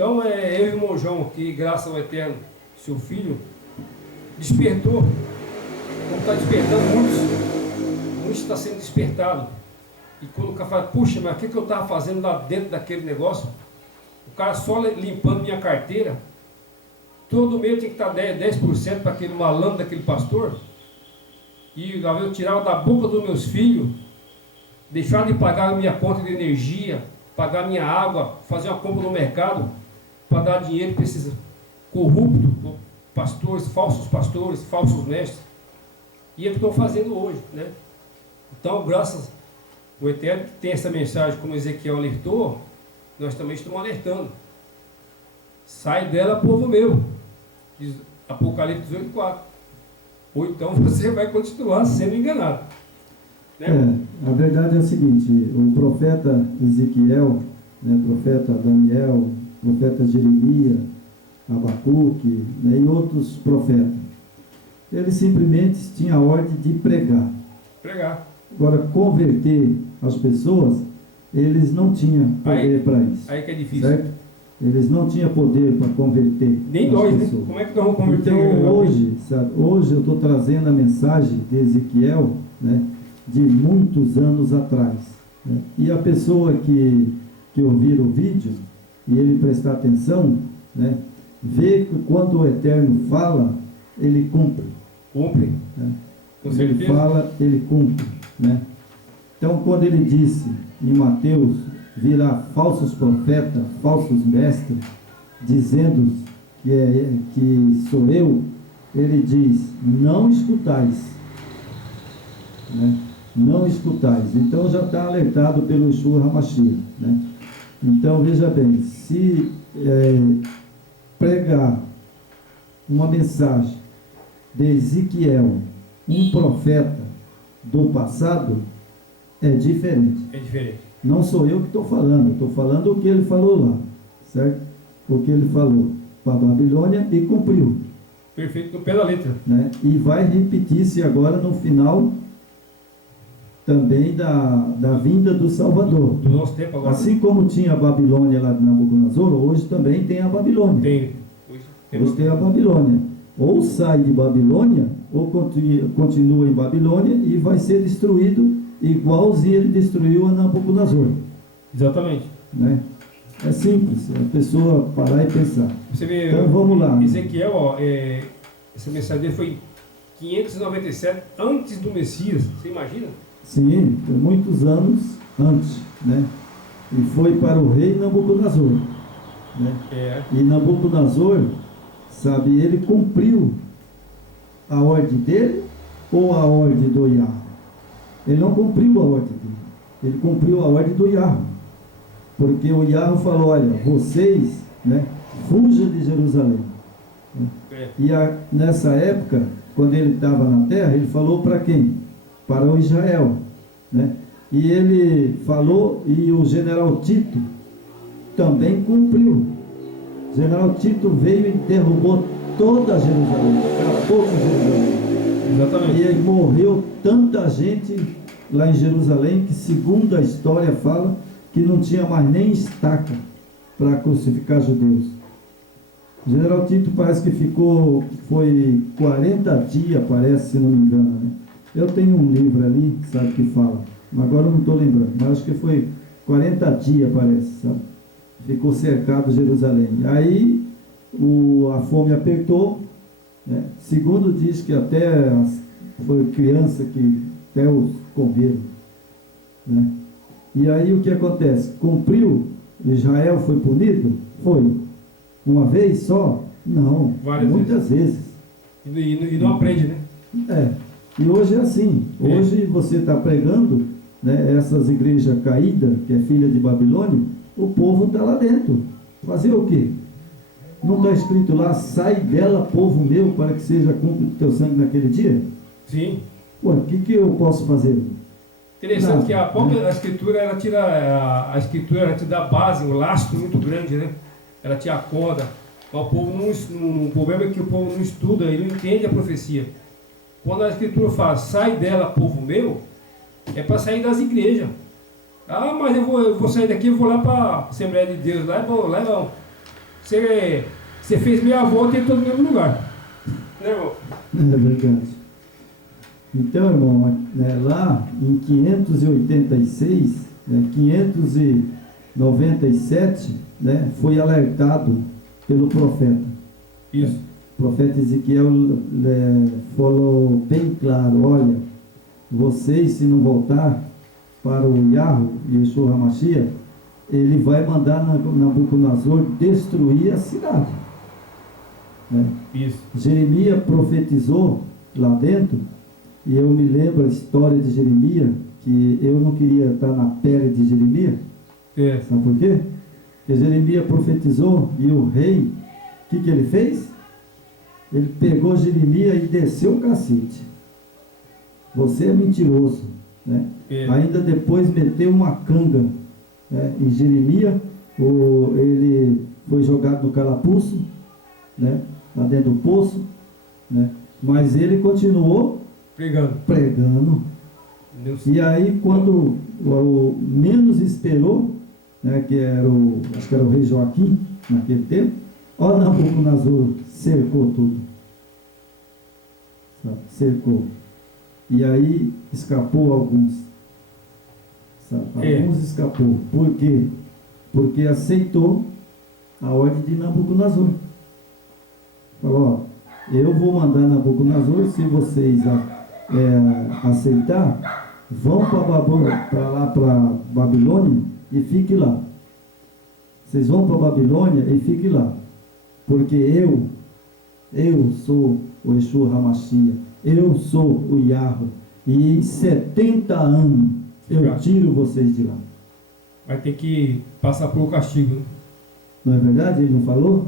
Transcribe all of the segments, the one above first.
Então, eu e o irmão João, que graças ao Eterno, seu filho, despertou, como está despertando muitos está sendo despertado. E quando o cara fala, puxa, mas o que eu estava fazendo lá dentro daquele negócio? O cara só limpando minha carteira, todo mês tinha que estar 10% para aquele malandro daquele pastor, e eu tirava da boca dos meus filhos, deixar de pagar a minha conta de energia, pagar minha água, fazer uma compra no mercado, para dar dinheiro para esses corruptos, pastores, falsos mestres. E é o que estão fazendo hoje, né? Então, graças ao Eterno que tem essa mensagem, como Ezequiel alertou, nós também estamos alertando. Sai dela, povo meu, diz Apocalipse 18:4. Ou então você vai continuar sendo enganado, né? A verdade é a seguinte: o profeta Ezequiel, né, o profeta Daniel, o profeta Jeremias, Abacuque, né, e outros profetas, eles simplesmente tinham a ordem de pregar. Agora, converter as pessoas, eles não tinham poder para isso. Aí que é difícil. Certo? Eles não tinham poder para converter. Nem nós, né? Como é que nós vamos converter? Então, hoje eu estou trazendo a mensagem de Ezequiel, né, de muitos anos atrás. Né? E a pessoa que ouvir o vídeo, e ele prestar atenção, né, vê que quando o Eterno fala, ele cumpre. Cumpre. Né? Com certeza. Ele fala, ele cumpre. Né? Então, quando ele disse em Mateus, virá falsos profetas, falsos mestres, dizendo que sou eu, ele diz, não escutais. Né? Não escutais. Então, já está alertado pelo Yeshua HaMashiach. Né? Então, veja bem, se pregar uma mensagem de Ezequiel, um profeta do passado, é diferente. É diferente. Não sou eu que estou falando, estou falando o que ele falou lá, certo? O que ele falou para a Babilônia e cumpriu. Perfeito, no pé da letra. Né? E vai repetir-se agora no final também da vinda do Salvador. Do nosso tempo agora. Assim como tinha a Babilônia lá de Nabucodonosor, hoje também tem a Babilônia. Tem. Hoje tem a Babilônia. Ou sai de Babilônia, ou continua em Babilônia e vai ser destruído igualzinho ele destruiu a Nabucodonosor. Exatamente. Né? É simples, a pessoa parar e pensar. Você vê, então vamos lá. Ezequiel, essa mensagem dele foi em 597 antes do Messias. Você imagina? Sim, foi muitos anos antes, né? E foi para o rei Nabucodonosor, né? E Nabucodonosor, sabe, ele cumpriu a ordem dele ou a ordem do Yahweh? Ele não cumpriu a ordem dele, ele cumpriu a ordem do Yahweh, porque o Yahweh falou, olha, vocês, né, fujam de Jerusalém. E nessa época, quando ele estava na terra, ele falou para quem? Para o Israel, né? E ele falou, e o general Tito também cumpriu. O general Tito veio e derrubou toda Jerusalém, acabou com Jerusalém. Exatamente. E morreu tanta gente lá em Jerusalém que, segundo a história, fala que não tinha mais nem estaca para crucificar judeus. O general Tito parece que foi 40 dias, parece, se não me engano, né? Eu tenho um livro ali, sabe, que fala, mas agora eu não estou lembrando, mas acho que foi 40 dias, parece, sabe? Ficou cercado Jerusalém. Aí a fome apertou, né? Segundo diz que até foi criança que até os comeram, né? E aí o que acontece? Cumpriu? Israel foi punido? Foi. Uma vez só? Não, muitas vezes. E não aprende, né? E hoje é assim. Hoje você está pregando, né, essas igrejas caídas, que é filha de Babilônia, o povo está lá dentro. Fazer o quê? Não está escrito lá, sai dela, povo meu, para que seja cúmplice do teu sangue naquele dia? Sim. Ué, o que eu posso fazer? Interessante que a própria escritura, ela te dá base, um lastro muito grande, né? Ela te acorda. Mas o problema é que o povo não estuda, ele não entende a profecia. Quando a escritura fala, sai dela, povo meu, é para sair das igrejas. Ah, mas eu vou sair daqui, eu vou lá para a Assembleia de Deus, lá é bom, lá é bom. Você fez meia volta e entrou no mesmo lugar. Né, irmão? É verdade. Então, irmão, lá em 586, 597, foi alertado pelo profeta. Isso. O profeta Ezequiel falou bem claro: olha, vocês, se não voltar para o Yahweh, Yeshua HaMashiach, ele vai mandar Nabucodonosor destruir a cidade. Isso. Jeremias profetizou lá dentro, e eu me lembro a história de Jeremias, que eu não queria estar na pele de Jeremias. Sabe por quê? Porque Jeremias profetizou e o rei, o que ele fez? Ele pegou Jeremias e desceu o cacete. Você é mentiroso. Ainda depois meteu uma canga em Jeremias, ele foi jogado no calabouço, lá dentro do poço, mas ele continuou pregando. E aí, quando o menos esperou, acho que era o rei Joaquim naquele tempo, Nabucodonosor cercou tudo, cercou, e aí escapou alguns, alguns escapou. Por quê? Porque aceitou a ordem de Nabucodonosor. Falou: eu vou mandar Nabucodonosor, se vocês aceitar, vão para Babilônia e fiquem lá. Vocês vão para Babilônia e fiquem lá, porque eu sou o Yeshua HaMashiach, eu sou o Yahweh, e em 70 anos eu tiro vocês de lá. Vai ter que passar por um castigo, né? Não é verdade? Ele não falou?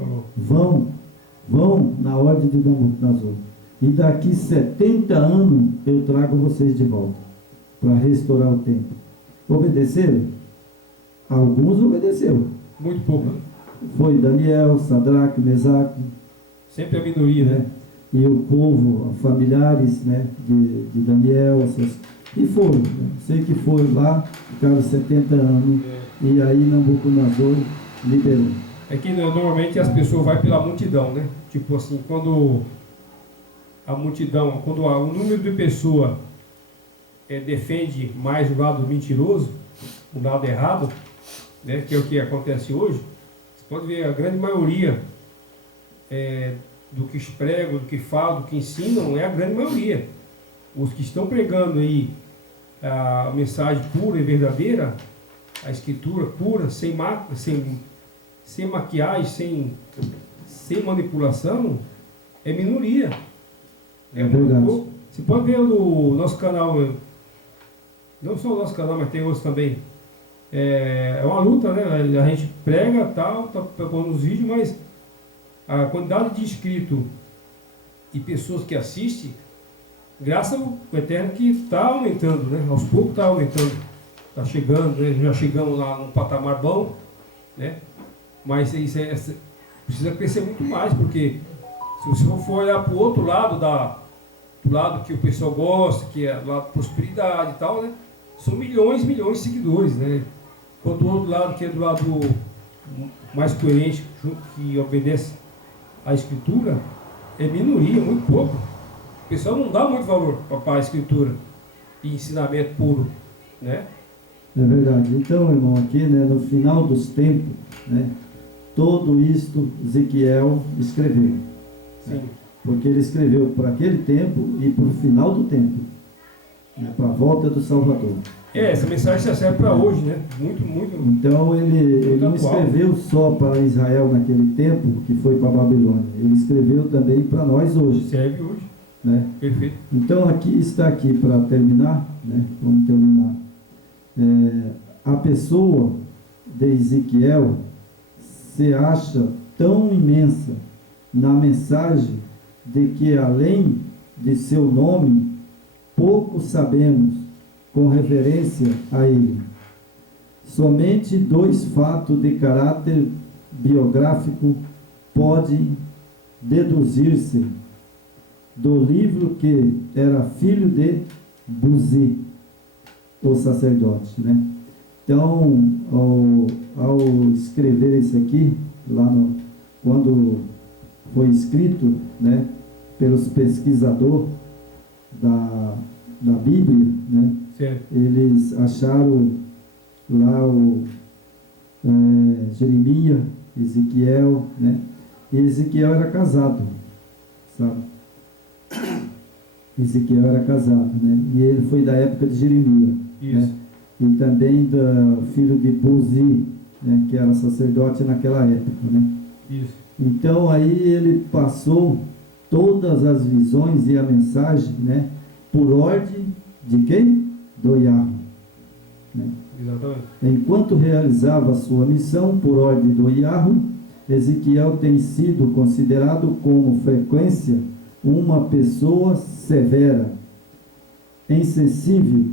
Vão na ordem de Nabucodonosor, e daqui 70 anos eu trago vocês de volta para restaurar o templo. Obedeceram? Alguns obedeceram. Muito pouco, né? Foi Daniel, Sadraque, Mesaque. Sempre a minoria, né? E o povo, familiares, de Daniel, e foram. Sei que foi lá, ficaram 70 anos, e aí Nabucodonosor liberou. É que normalmente as pessoas vão pela multidão, né? Tipo assim, quando a multidão, quando o número de pessoas defende mais o lado mentiroso, o lado errado, que é o que acontece hoje, você pode ver a grande maioria do que pregam, do que falam, do que ensinam, é a grande maioria. Os que estão pregando aí a mensagem pura e verdadeira, a escritura pura, sem maquiagem, sem manipulação, é minoria. É verdade. Você pode ver no nosso canal, não só o nosso canal, mas tem outros também. É uma luta, né? A gente prega, tá pondo os vídeos, mas a quantidade de inscritos e pessoas que assistem, graças ao Eterno, que está aumentando, né? Aos poucos está aumentando, está chegando, né? Já chegamos lá num patamar bom, né? Mas isso precisa crescer muito mais, porque se você for olhar para o outro lado, do lado que o pessoal gosta, que é do lado da prosperidade e tal, né? São milhões de seguidores, né? Quanto o outro lado, que é do lado mais coerente, que obedece à escritura, é minoria, muito pouco. O pessoal não dá muito valor para a escritura e ensinamento puro, né? É verdade. Então, irmão, aqui, no final dos tempos, tudo isto Ezequiel escreveu. Sim. Porque ele escreveu para aquele tempo e para o final do tempo, para a volta do Salvador. Essa mensagem serve para hoje, né? Muito. Então ele não escreveu só para Israel naquele tempo, que foi para a Babilônia. Ele escreveu também para nós hoje. Serve hoje. Perfeito. Então está aqui para terminar, vamos terminar. A pessoa de Ezequiel se acha tão imensa na mensagem de que, além de seu nome, pouco sabemos com referência a ele. Somente 2 fatos de caráter biográfico podem deduzir-se do livro, que era filho de Buzi, o sacerdote, Então, ao escrever isso aqui, lá quando foi escrito, né, pelos pesquisadores da Bíblia, né, Certo. eles acharam lá Jeremias, Ezequiel, né, e Ezequiel era casado, sabe? Ezequiel era casado, né, e ele foi da época de Jeremias, Isso. né, e também do filho de Buzi, né, que era sacerdote naquela época, né. Isso. Então aí ele passou todas as visões e a mensagem, né, por ordem de quem? Do Yahweh, né? Exatamente. Enquanto realizava sua missão por ordem do Yahweh, Ezequiel tem sido considerado com frequência uma pessoa severa, insensível.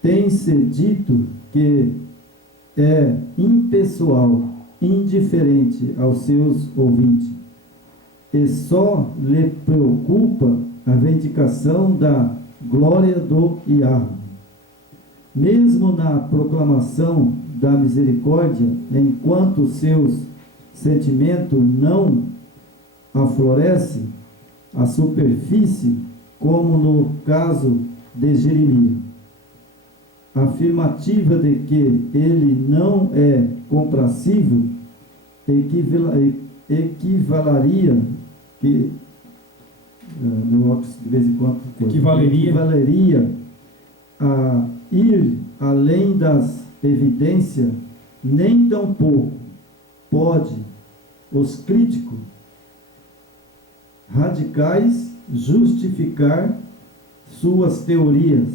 Tem-se dito que é impessoal, indiferente aos seus ouvintes, e só lhe preocupa a vindicação da glória do Yahweh. Mesmo na proclamação da misericórdia, enquanto seus sentimentos não aflorescem a superfície, como no caso de Jeremias, a afirmativa de que ele não é compracível equivaleria que no óculos de vez em quando equivaleria a ir além das evidências. Nem tampouco pode os críticos radicais justificar suas teorias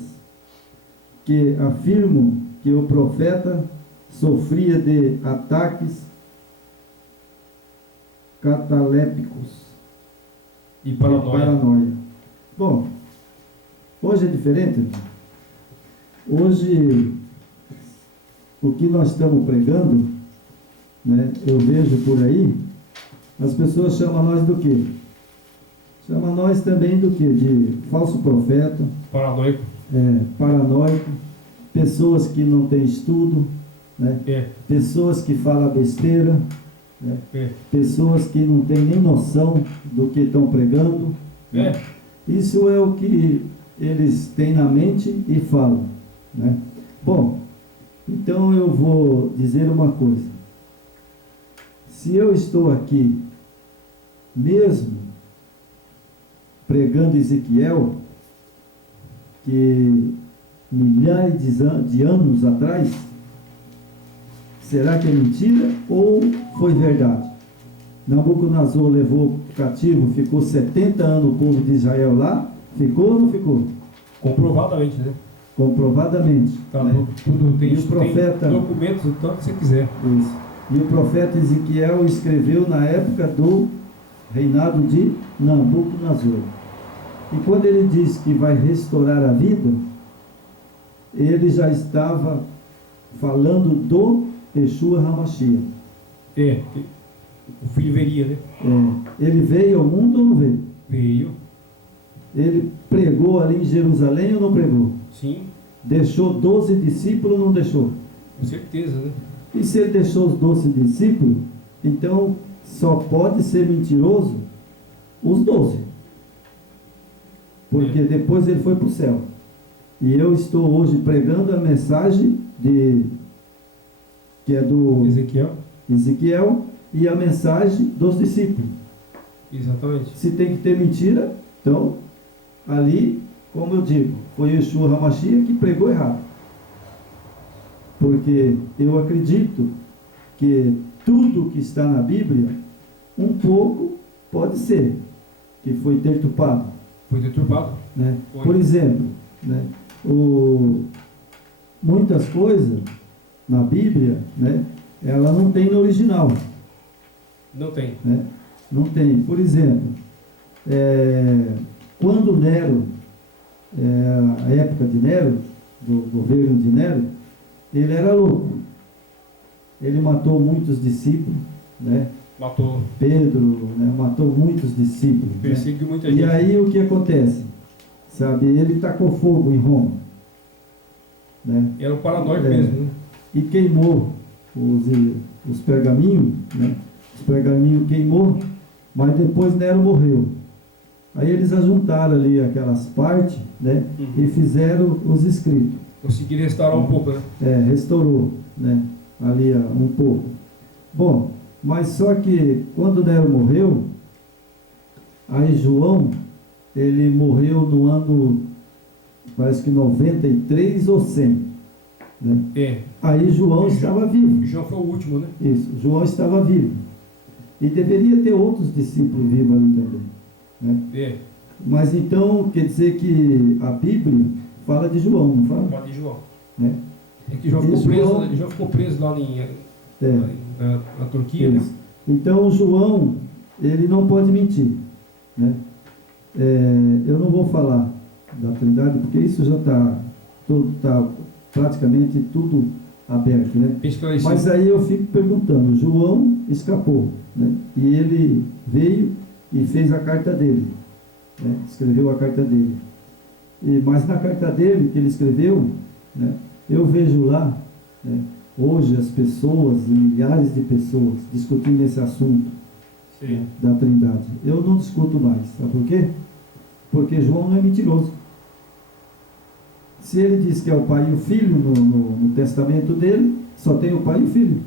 que afirmam que o profeta sofria de ataques catalépticos E paranoia. Bom, hoje é diferente. Hoje, o que nós estamos pregando, né, eu vejo por aí, as pessoas chamam nós do quê? Chamam nós também do quê? De falso profeta, Paranoico. paranoico, pessoas que não têm estudo, né? Pessoas que falam besteira, né? Pessoas que não têm nem noção do que estão pregando. Né? Isso é o que eles têm na mente e falam, né? Bom, então eu vou dizer uma coisa. Se eu estou aqui mesmo pregando Ezequiel, que milhares de anos atrás, será que é mentira ou foi verdade? Nabucodonosor levou cativo, ficou 70 anos o povo de Israel lá, ficou ou não ficou? Comprovadamente, né? Comprovadamente. Tá, né? Tudo tem, E o profeta, tem documentos, o tanto que você quiser. Isso. E o profeta Ezequiel escreveu na época do reinado de Nabucodonosor. E quando ele diz que vai restaurar a vida, ele já estava falando do Yeshua HaMashiach. O filho veria, né? Ele veio ao mundo ou não veio? Veio. Ele pregou ali em Jerusalém ou não pregou? Sim. Deixou 12 discípulos ou não deixou? Com certeza, né? E se ele deixou os 12 discípulos, então só pode ser mentiroso os 12. Porque depois ele foi para o céu. E eu estou hoje pregando a mensagem que é do Ezequiel e a mensagem dos discípulos. Exatamente. Se tem que ter mentira, então ali, como eu digo, foi Yeshua HaMashiach que pregou errado. Porque eu acredito que tudo que está na Bíblia, um pouco pode ser que foi deturpado. Foi deturpado. Né? Foi. Por exemplo, né, muitas coisas na Bíblia, né, ela não tem no original. Não tem. Né? Não tem. Por exemplo, quando Nero, a época de Nero, do governo de Nero, ele era louco. Ele matou muitos discípulos, né? Matou. Pedro, né? Matou muitos discípulos. Perseguiu muita E gente. aí o que acontece? Sabe, ele tacou fogo em Roma. Né? Era um paranoico mesmo, né? E queimou os pergaminhos, né? Os pergaminhos queimou, mas depois Nero morreu. Aí eles ajuntaram ali aquelas partes, né? E fizeram os escritos. Conseguiram restaurar um pouco, né? Restaurou, né? Ali um pouco. Bom, mas só que quando Nero morreu, aí João, ele morreu no ano, parece que 93 ou 100, né? Aí João estava vivo. João foi o último, né? Isso, João estava vivo. E deveria ter outros discípulos vivos ali também, né? Mas então, quer dizer que a Bíblia fala de João, não fala? Fala de João. Né? É que João ficou preso lá na Turquia, né? Então, João, ele não pode mentir, né? Eu não vou falar da Trindade, porque isso já está praticamente tudo aberto, né? Mas aí eu fico perguntando, João escapou, né? E ele veio e fez a carta dele, né? Escreveu a carta dele. Mas na carta dele, que ele escreveu, né? Eu vejo lá, né? Hoje as pessoas, milhares de pessoas, discutindo esse assunto, né? Da Trindade. Eu não discuto mais, sabe por quê? Porque João não é mentiroso. Se ele diz que é o Pai e o Filho no testamento dele, só tem o Pai e o Filho.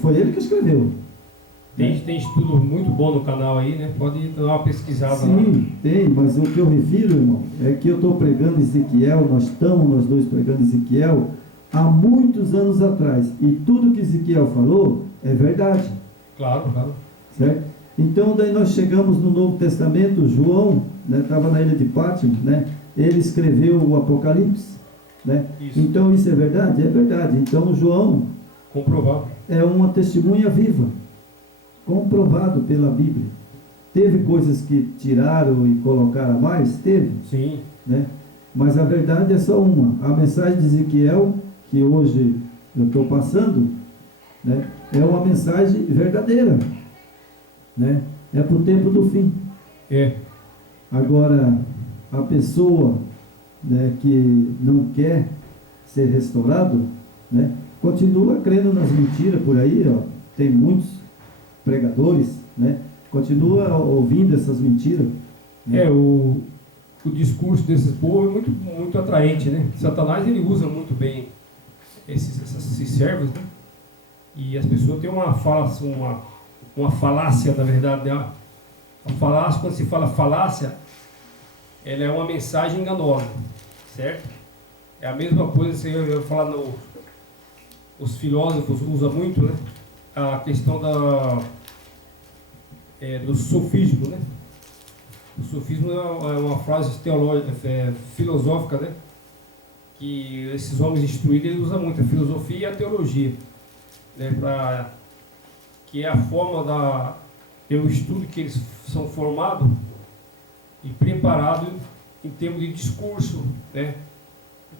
Foi ele que escreveu. Tem estudo muito bom no canal aí, né? Pode dar uma pesquisada. Sim, lá. Tem, mas o que eu refiro, irmão, é que eu estou pregando Ezequiel, nós dois pregando Ezequiel, há muitos anos atrás. E tudo que Ezequiel falou é verdade. Claro. Certo? Então, daí nós chegamos no Novo Testamento, João, estava na ilha de Pátimo, né? Ele escreveu o Apocalipse, né? Isso. Então, isso é verdade? É verdade. Então, João comprovado. É uma testemunha viva, comprovado pela Bíblia. Teve coisas que tiraram e colocaram a mais? Teve. Sim. Né? Mas a verdade é só uma. A mensagem de Ezequiel, que hoje eu estou passando, né? É uma mensagem verdadeira, né? É para o tempo do fim. Agora, a pessoa, né, que não quer ser restaurado, né, continua crendo nas mentiras por aí, ó. Tem muitos pregadores, né, continua ouvindo essas mentiras, né? O discurso desse povo é muito, muito atraente, né? Satanás, ele usa muito bem esses servos, né? E as pessoas têm uma falácia, na verdade, né? A falácia, quando se fala falácia, ela é uma mensagem enganosa, certo? É a mesma coisa, eu falar os filósofos usam muito, né? A questão do sofismo, né? O sofismo é uma frase teológica, filosófica, né? Que esses homens instruídos eles usam muito, a filosofia e a teologia, né? Que é a forma o estudo que eles são formados e preparados em termos de discurso, né?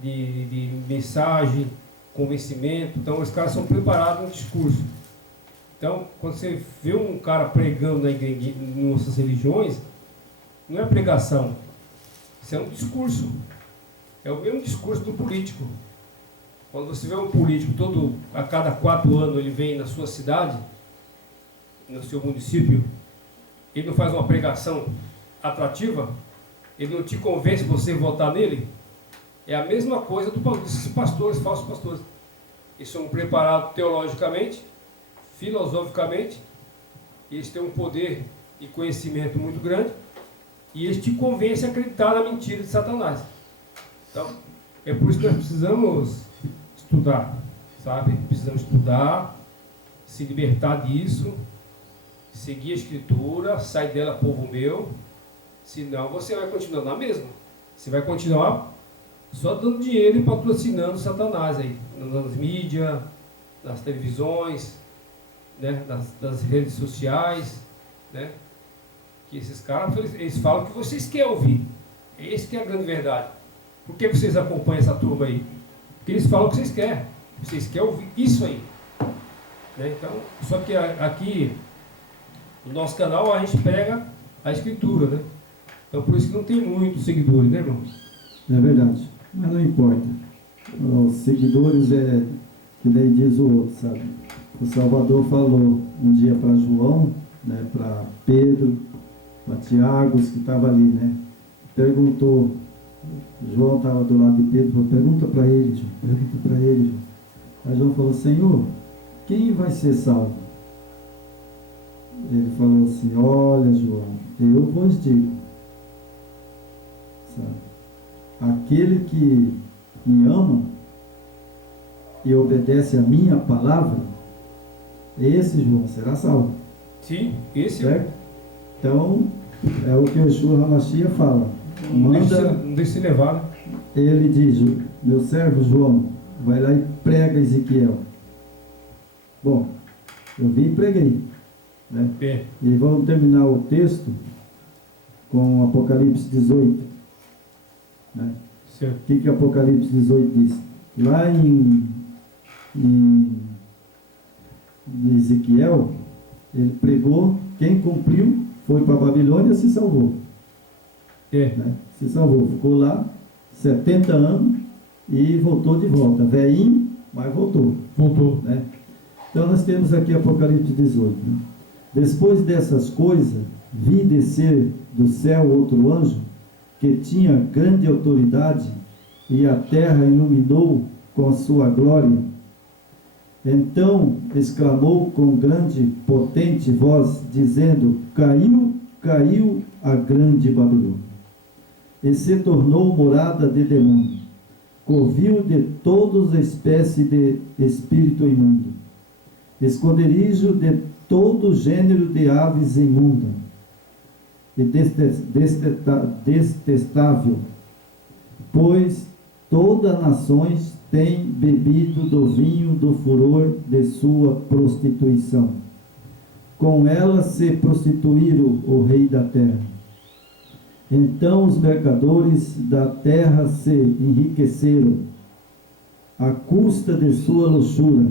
De mensagem, convencimento. Então, os caras são preparados no discurso. Então, quando você vê um cara pregando na igreja, em nossas religiões, não é pregação, isso é um discurso. É o mesmo discurso do político. Quando você vê um político, a cada 4 anos ele vem na sua cidade, no seu município, ele não faz uma pregação atrativa, ele não te convence você a votar nele. É a mesma coisa desses pastores, falsos pastores. Eles são preparados teologicamente, filosoficamente, eles têm um poder e conhecimento muito grande, e eles te convencem a acreditar na mentira de Satanás. Então, é por isso que nós precisamos estudar, sabe? Precisamos estudar, se libertar disso, seguir a Escritura, sair dela, povo meu, senão você vai continuar na mesma. Você vai continuar só dando dinheiro e patrocinando Satanás aí, nas mídias, nas televisões, né? das redes sociais, né? Que esses caras, eles falam o que vocês querem ouvir. Esse que é a grande verdade. Por que vocês acompanham essa turma aí? Porque eles falam o que vocês querem. Vocês querem ouvir isso aí. Né? Então, só que aqui, no nosso canal, a gente prega a Escritura, né? Então, por isso que não tem muitos seguidores, né, irmão? É verdade. Mas não importa. Os seguidores que nem diz o outro, sabe? O Salvador falou um dia para João, né, para Pedro, para Tiago, que estava ali, né? Perguntou, João estava do lado de Pedro, falou, pergunta para ele, João, pergunta para ele, João. Aí João falou, Senhor, quem vai ser salvo? Ele falou assim, olha, João, eu vos digo, sabe? Aquele que me ama e obedece a minha palavra, esse, João, será salvo. Sim, esse certo? Então, é o que o Yeshua HaMashiach fala. Não deixa se levar, né? Ele diz, meu servo João, vai lá e prega Ezequiel. Bom, eu vim e preguei, né? E vamos terminar o texto com Apocalipse 18, né? Certo. O que Apocalipse 18 diz? Lá em Ezequiel, ele pregou, quem cumpriu foi para a Babilônia e se salvou. Né? Se salvou, ficou lá 70 anos e voltou de volta. Velhinho, mas voltou. Né? Então nós temos aqui Apocalipse 18. Né? Depois dessas coisas, vi descer do céu outro anjo, que tinha grande autoridade, e a terra iluminou com a sua glória. Então exclamou com grande, potente voz, dizendo, caiu, caiu a grande Babilônia, e se tornou morada de demônio, covil de todas as espécies de espírito imundo, esconderijo de todo gênero de aves imundas, e detestável, pois todas as nações têm bebido do vinho do furor de sua prostituição. Com ela se prostituíram o rei da terra. Então os mercadores da terra se enriqueceram à custa de sua luxúria.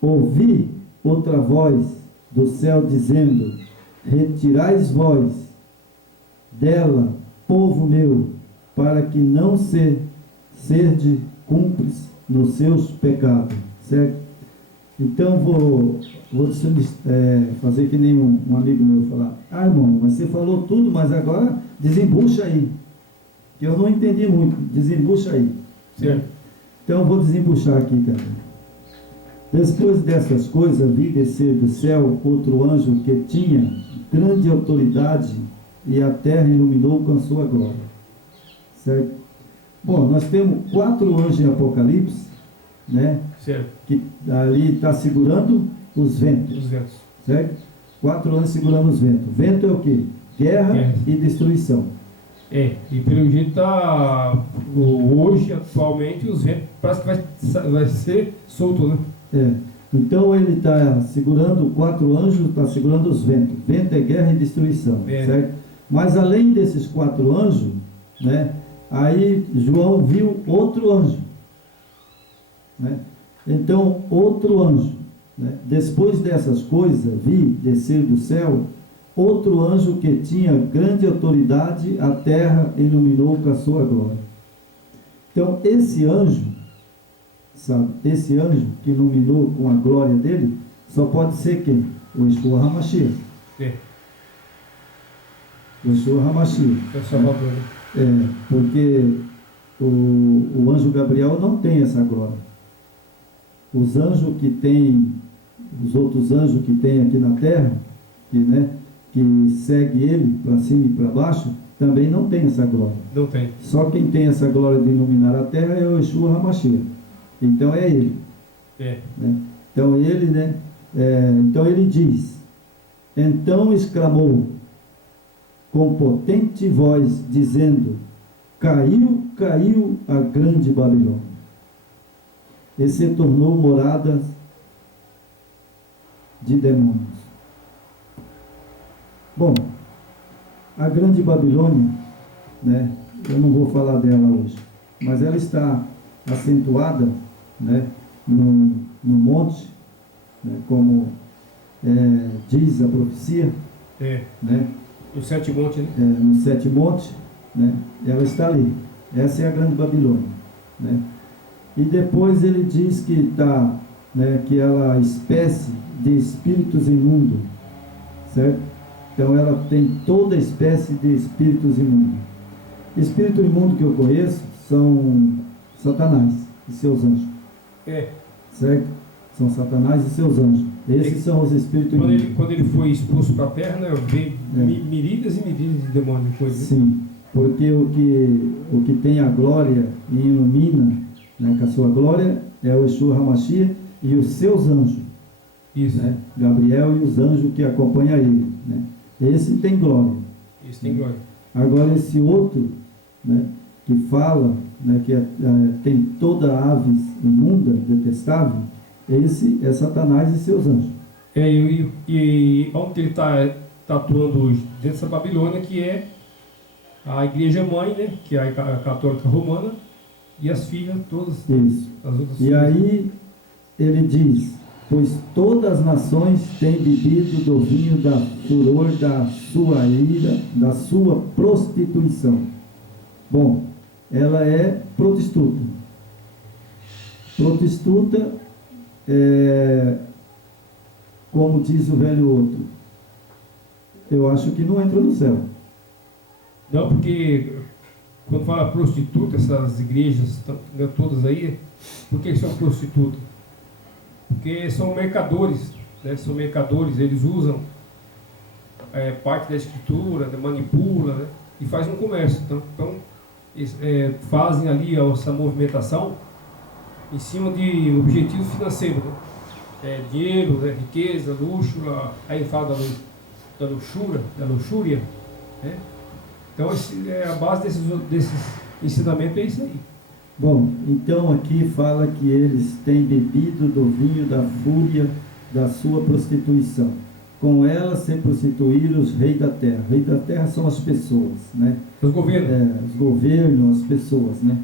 Ouvi outra voz do céu dizendo, retirais vós dela, povo meu, para que não sede cúmplices nos seus pecados. Certo? Então vou fazer que nem um amigo meu falar, irmão, mas você falou tudo, mas agora desembucha aí, que eu não entendi muito, desembucha aí. Certo? Então eu vou desembuchar aqui também. Depois dessas coisas, vi descer do céu outro anjo que tinha grande autoridade, e a terra iluminou com a sua glória. Certo? Bom, nós temos 4 anjos em Apocalipse, né? Certo. Que ali está segurando os ventos. Certo? 4 anjos segurando os ventos. Vento é o quê? Guerra e destruição. E pelo jeito está hoje, atualmente, os ventos parece que vai ser solto, né? Então ele está segurando, 4 anjos, está segurando os ventos. Vento é guerra e destruição. Certo? Mas além desses 4 anjos, né? Aí João viu outro anjo, né? Então outro anjo, né? Depois dessas coisas, vi descer do céu outro anjo que tinha grande autoridade, a terra iluminou com a sua glória. Então esse anjo, sabe, esse anjo que iluminou com a glória dele, só pode ser quem? O Yeshua HaMashiach. O Yeshua HaMashiach. É o Salvador, né? Porque o anjo Gabriel não tem essa glória. Os anjos que tem, os outros anjos que tem aqui na terra, que segue ele para cima e para baixo, também não tem essa glória. Não tem. Só quem tem essa glória de iluminar a terra é o Yeshua HaMashiach. Então é ele. Né? Então ele, então ele diz, então exclamou com potente voz, dizendo, caiu, caiu a grande Babilônia, e se tornou morada de demônios. Bom, a grande Babilônia, né, eu não vou falar dela hoje, mas ela está acentuada, né, no monte, né, como diz a profecia, né, no 7 montes, né? No 7 montes, né? Ela está ali. Essa é a grande Babilônia, né? E depois ele diz que tá, né, que ela é espécie de espíritos imundos, certo? Então ela tem toda espécie de espíritos imundos. Espírito imundo que eu conheço são Satanás e seus anjos. Certo? São Satanás e seus anjos. Esses são os espíritos imundos. Quando ele foi expulso para a terra, né, veio milhares e milhares de demônios depois. Sim, porque o que tem a glória e ilumina, né, com a sua glória é o Yeshua HaMashiach e os seus anjos. Isso. Né? Gabriel e os anjos que acompanham ele. Né? Esse tem glória. Esse tem glória. Agora esse outro, né, que fala, né, que tem toda aves imunda, detestável, esse é Satanás e seus anjos. E onde ele está atuando hoje? Dentro dessa Babilônia, que é a igreja mãe, né, que é a católica romana, e as filhas todas. Isso. As outras e filhas. aí ele diz: pois todas as nações têm bebido do vinho da furor da sua ira, da sua prostituição. Bom, ela é prostituta. Prostituta é, como diz o velho outro, eu acho que não entra no céu. Não, porque quando fala prostituta, essas igrejas todas aí, por que são prostitutas? Porque são mercadores, né? São mercadores, eles usam parte da escritura, manipula, né? E fazem um comércio. Então eles, fazem ali essa movimentação em cima de objetivos financeiros, né? Dinheiro, né? Riqueza, luxo, aí fala da luxúria, né? Então a base desses ensinamentos é isso aí. Bom, então aqui fala que eles têm bebido do vinho da fúria da sua prostituição. Com ela se prostituíram os reis da terra. Reis da terra são as pessoas, né? Os governos. Os governos, as pessoas, né?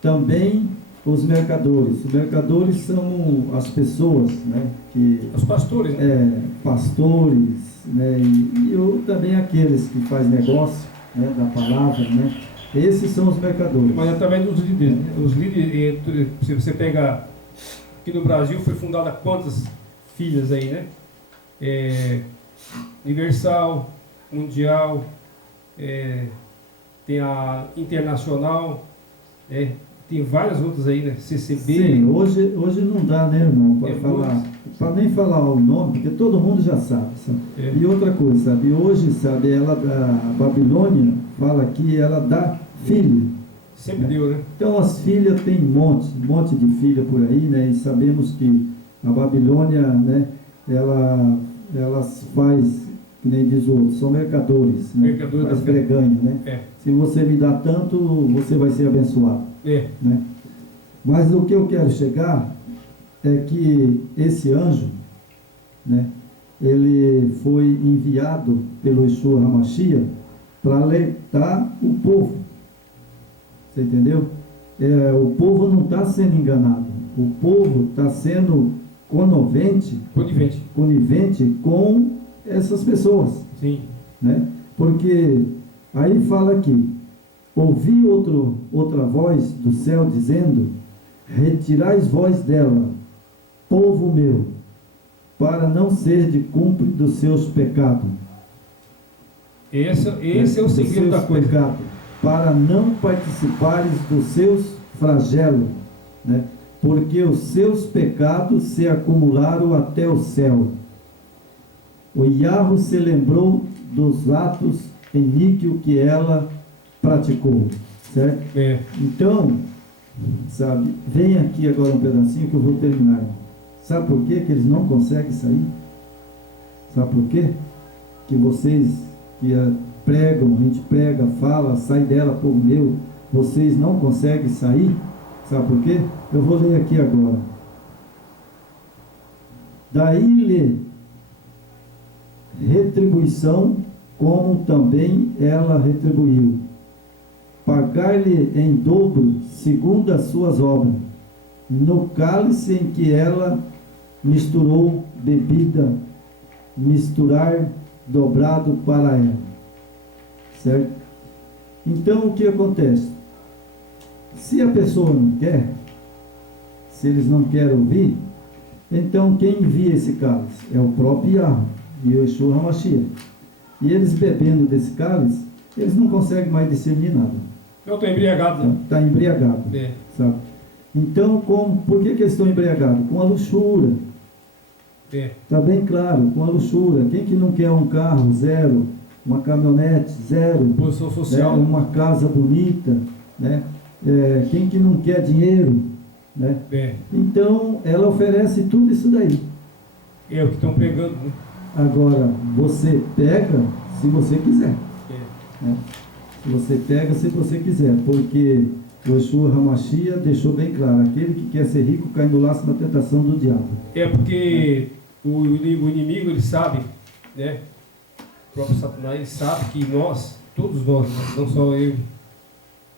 Também os mercadores. Os mercadores são as pessoas, né? Os pastores, né? Pastores, né? E também aqueles que fazem negócio, né? Da palavra, né? Esses são os mercadores. Mas através dos líderes, né? Os líderes, se você pegar aqui no Brasil, foi fundada quantas filhas aí, né? Universal, Mundial, tem a Internacional, tem várias outras aí, né? CCB. Sim, hoje não dá, né, irmão, para nem falar o nome, porque todo mundo já sabe. E outra coisa, sabe, hoje, sabe, a Babilônia fala que ela dá filho. Sempre deu, né? Então as filhas tem um monte de filha por aí, né? E sabemos que a Babilônia, né, elas faz, que nem diz o outro, são mercadores, né? Faz breganha, né? Se você me dá tanto, você vai ser abençoado. Né? Mas o que eu quero chegar é que esse anjo, né, ele foi enviado pelo Yeshua HaMashiach para alertar o povo. Você entendeu? O povo não está sendo enganado. O povo está sendo conivente com essas pessoas. Sim. Né? Porque aí fala aqui: ouvi outra voz do céu dizendo: retirais vós dela, povo meu, para não ser de cúmplice dos seus pecados. Esse é o segredo da coisa. Pecados, para não participares dos seus flagelos, né? Porque os seus pecados se acumularam até o céu. O Yahweh se lembrou dos atos iníquos que ela praticou, certo? Então, sabe, vem aqui agora um pedacinho que eu vou terminar. Sabe por quê que eles não conseguem sair? Sabe por quê? Que vocês que pregam, a gente prega, fala, sai dela, povo meu, vocês não conseguem sair? Sabe por quê? Eu vou ler aqui agora. Daí-lhe retribuição, como também ela retribuiu. Pagar-lhe em dobro, segundo as suas obras, no cálice em que ela misturou bebida, misturar dobrado para ela. Certo? Então, o que acontece? Se a pessoa não quer, se eles não querem ouvir, então quem envia esse cálice? É o próprio Yahweh, Yeshua HaMashiach. E eles bebendo desse cálice, eles não conseguem mais discernir nada. Eu estou embriagado. Está embriagado, sabe? Então, por que eles estão embriagados? Com a luxúria. Está bem claro, com a luxúria. Quem que não quer um carro zero, uma caminhonete zero, posição social, uma casa bonita, né? Quem que não quer dinheiro, né? Então, ela oferece tudo isso daí. É o que estão pregando, né? Agora, você pega se você quiser. Né? Você pega se você quiser, porque o Yeshua HaMashiach deixou bem claro: aquele que quer ser rico cai no laço da tentação do diabo. Porque o inimigo, ele sabe, né? O próprio Satanás, ele sabe que nós, todos nós, não só eu,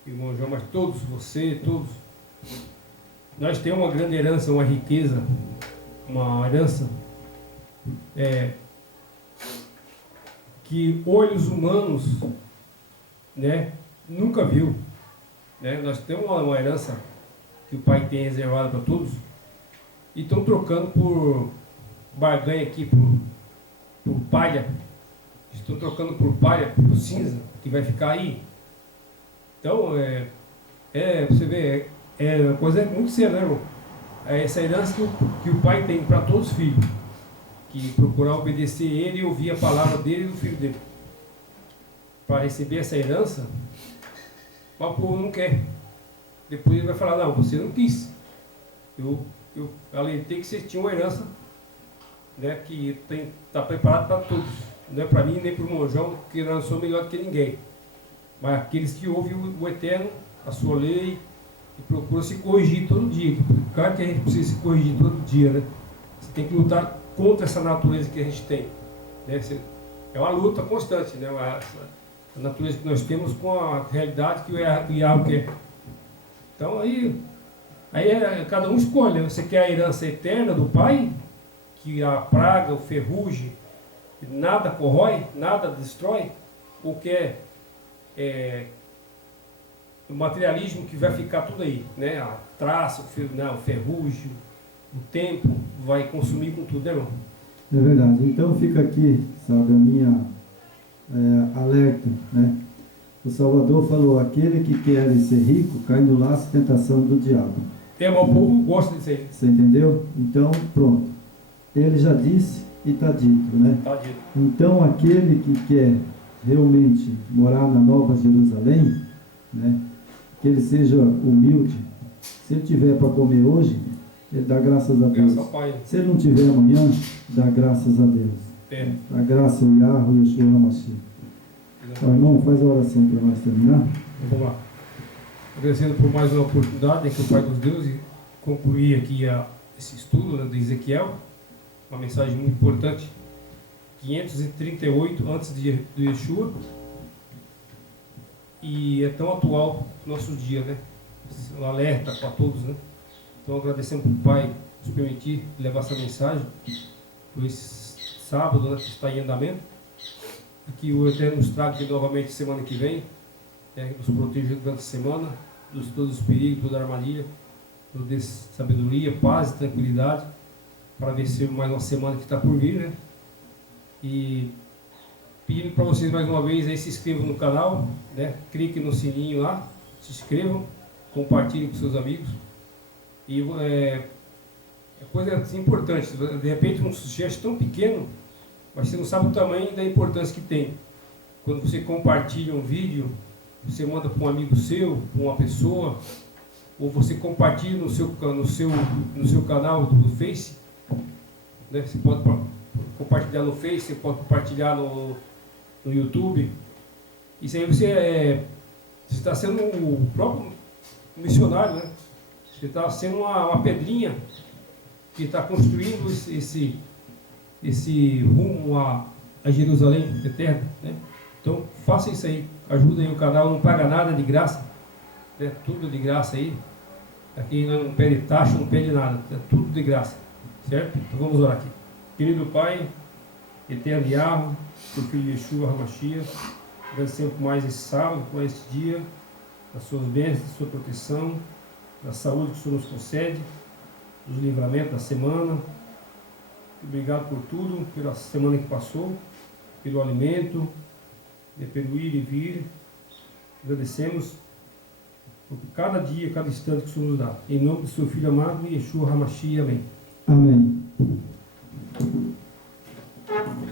irmão João, mas todos, você, todos, nós temos uma grande herança, uma riqueza, uma herança que olhos humanos, né, nunca viu, né? Nós temos uma herança que o Pai tem reservada para todos e estão trocando por barganha aqui, por palha, estão trocando por palha, por cinza, que vai ficar aí. Então, você vê, a coisa é muito séria, né, irmão? É essa herança que o Pai tem para todos os filhos, que procurar obedecer Ele e ouvir a palavra dele e do Filho dele. Para receber essa herança, mas o povo não quer. Depois ele vai falar: não, você não quis. Eu alentei que você tinha uma herança, né, que está preparada para todos. Não é para mim nem para o irmão João, que eu não sou melhor do que ninguém. Mas aqueles que ouvem o Eterno, a sua lei, e procuram se corrigir todo dia. Claro que a gente precisa se corrigir todo dia, né? Você tem que lutar contra essa natureza que a gente tem, né? É uma luta constante, né? A natureza que nós temos com a realidade que o Yahweh quer. Então aí cada um escolhe, né? Você quer a herança eterna do Pai, que a praga, o ferrugem, nada corrói, nada destrói, ou quer o materialismo que vai ficar tudo aí, né? A traça, o ferrugem, o tempo vai consumir com tudo, né, irmão? É verdade. Então fica aqui, sabe, a minha alerta, né? O Salvador falou: aquele que quer ser rico cai no laço e tentação do diabo. Mas o povo gosta disso aí. Você entendeu? Então, pronto. Ele já disse e está dito, né? Tá dito. Então, aquele que quer realmente morar na Nova Jerusalém, né? Que ele seja humilde. Se ele tiver para comer hoje, ele dá graças a Deus. Se ele não tiver amanhã, dá graças a Deus. A graça ao Yahweh e Yeshua HaMashiach. Então, irmão, faz a oração para nós terminar. Vamos lá. Agradecendo por mais uma oportunidade que o Pai nos deu e concluir aqui esse estudo, né, de Ezequiel. Uma mensagem muito importante. 538 antes do Yeshua. E é tão atual no nosso dia, né? Um alerta para todos, né? Então agradecemos para o Pai nos permitir levar essa mensagem por esse sábado, né, que está em andamento, e que o Eterno nos traga aqui novamente semana que vem, nos proteja durante a semana, dos todos os perigos, toda a armadilha, nos dê sabedoria, paz e tranquilidade, para vencer mais uma semana que está por vir, né? E pedindo para vocês mais uma vez aí, se inscrevam no canal, né? Clique no sininho lá, se inscrevam, compartilhem com seus amigos. E coisa assim, importante, de repente um gesto tão pequeno, mas você não sabe o tamanho da importância que tem. Quando você compartilha um vídeo, você manda para um amigo seu, para uma pessoa, ou você compartilha no seu canal do Face, né? Você pode compartilhar no Face, você pode compartilhar no YouTube. Isso aí você está sendo o próprio missionário, né? Você está sendo uma pedrinha que está construindo esse rumo a Jerusalém eterna, né? Então faça isso aí, ajuda aí o canal, não paga nada, de graça, né? Tudo de graça aí. Aqui não pede taxa, não pede nada, é tudo de graça, certo? Então vamos orar aqui. Querido Pai, eterno Yahweh, teu filho Yeshua HaMashiach, agradecemos por mais esse sábado, por esse dia, das suas bênçãos, da sua proteção, da saúde que o Senhor nos concede, dos livramentos da semana. Obrigado por tudo, pela semana que passou, pelo alimento, pelo ir e vir. Agradecemos por cada dia, cada instante que o Senhor nos dá. Em nome do seu Filho amado, Yeshua HaMashiach. Amém. Amém.